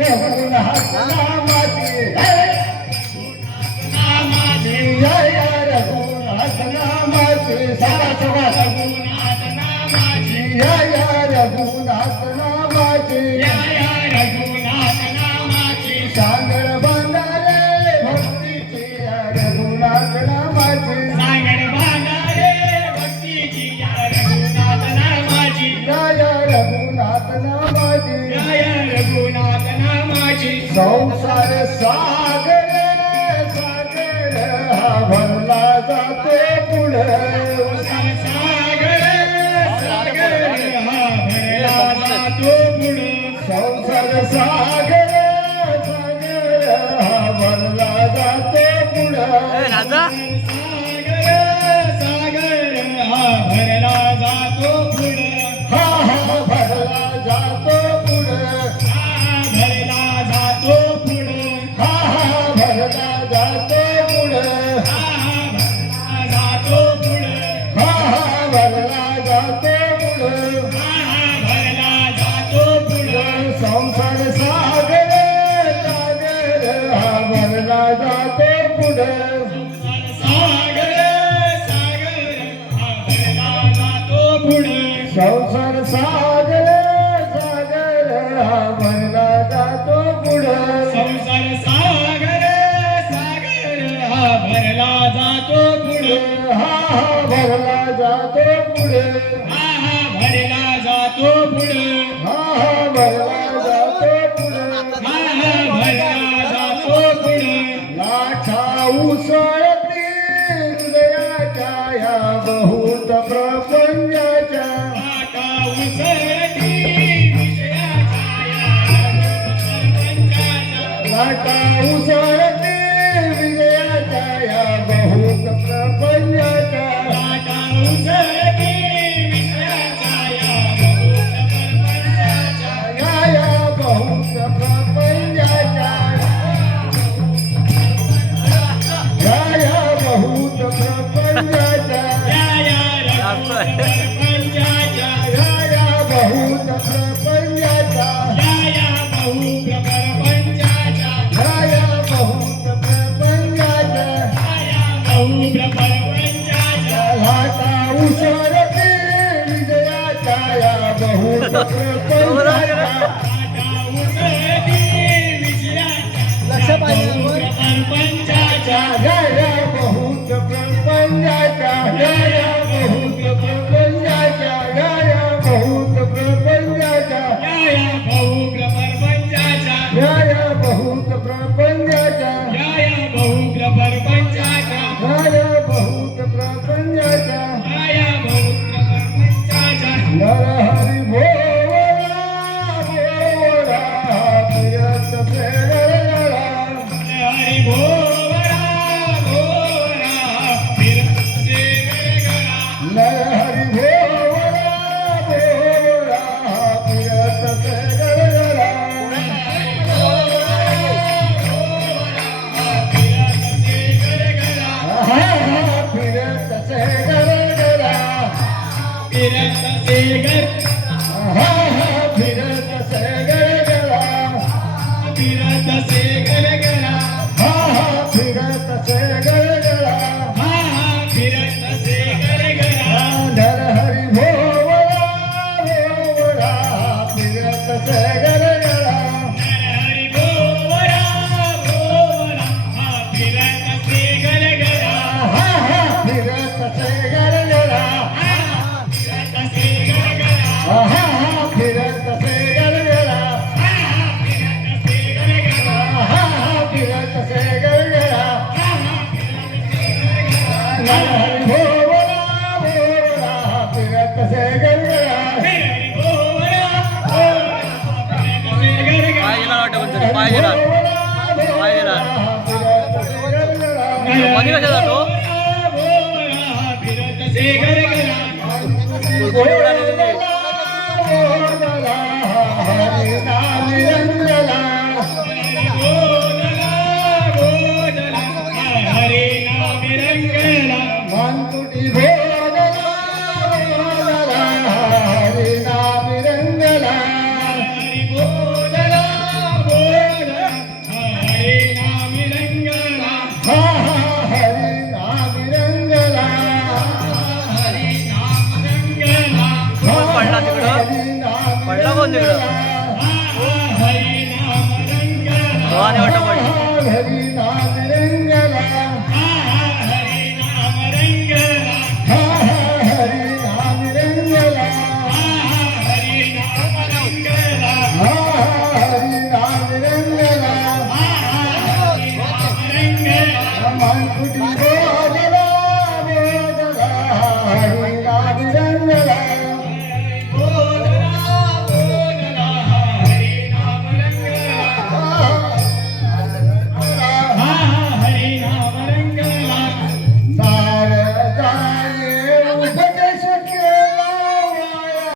रघुनाथ नामाची या या रघुनाथ नामाची सगळा सगळा रघुनाथ नामाची या या रघुनाथ नामाची रघुनाथ नामाची सांगड बांधारे भक्तीची या रघुनाथ नामाची सांगड बांधारे भक्तीची या रघुनाथ नामाची या या रघुनाथ नामाची रघुनाथ नामाची संसार सागर सागर हा भरला जातो पुढे सागर सागर हा भरला जातो पुढे संसार सागर सागर हा भरला जातो पुढे सागर सागर हा भरला जातो पुढे हा हा भरला जातो पुढे भरला जातो पुढे हा हा भरला जातो पुढे जातो पुढे हा हा भरला जातो पुढे भरला जातो पुढे संसार सागर सागर हा भरला जातो पुढे सागर सागर हा भरला जातो पुढे संसार सागर सागर हा भरला जातो पुढे संसार सागर सागर हा भरला जातो पुढे हा हा भरला जातो पुढे हा भरला जातो पुढे हा हा भरला जातो पुढे भरला जातो पुढे लाठा उसळती हृदयाच्या या बहुत प्रपंचाच्या आता उसळती विषयाच्या या सरपंचाच्या लाटा उसळती विजयाच्या या बहुत प्रपंचाच्या आता उसळती विषयाच्या या बहुत सरपंचाच्या या बहुत प्रपंचाच्या या बहुत प्रपंचाच्या या सरपंचाच्या या बहुत प्रपंचाच्या या बहुत सरपंचाच्या या बहुत प्रपंचाच्या बहुत सरपंचाच्या लाटा उसळती विजयाच्या या बहुत प्रपंचाच्या आता उसळती विषयाच्या बहुत सरपंचाच्या या बहुत प्रपंचाच्या या बहुत प्रपंचाच्या या बहुत प्रपंचाच्या या बहुत सरपंचाच्या या बहुत प्रपंचाच्या या बहुत सरपंचाच्या या बहुत प्रपंचाच्या या बहुत सरपंचाच्या नरहरी भोवरा भोवरा प्रियत प्रेरणा हरी भोवरा भोवरा फिरसे गरगरा नरहरी भोवरा भोवरा प्रियत प्रेरणा फिरसे गरगरा हा हा प्रियत प्रेरणा फिरसे गर हा हा प्रियत प्रेरणा फिरसे गरगरा हा हा प्रियत प्रेरणा फिरसे गरगरा नरहरी भोवरा भोवरा प्रियत प्रेरणा हरी भोवरा भोवरा फिरसे गरगरा हा हा प्रियत प्रेरणा फिरसे गरगरा हा हा प्रियत प्रेरणा फिरसे गरगरा हा हा प्रियत प्रेरणा नरहरी भोवरा भोवरा प्रियत प्रेरणा हरी भोवरा भोवरा फिरसे गरगरा पाहिजे ना पाहिजे ना मध्ये कशा जातो फिरसे गरगरा गोळी उडाली त्याची. बोधला बोधला हरे नाम रंगला मानकुटी भोगला भोगला हरी नाम रंगला हरी बोधला बोधला हरी नाम रंगला भवानी वाटप हरी नाम रंगला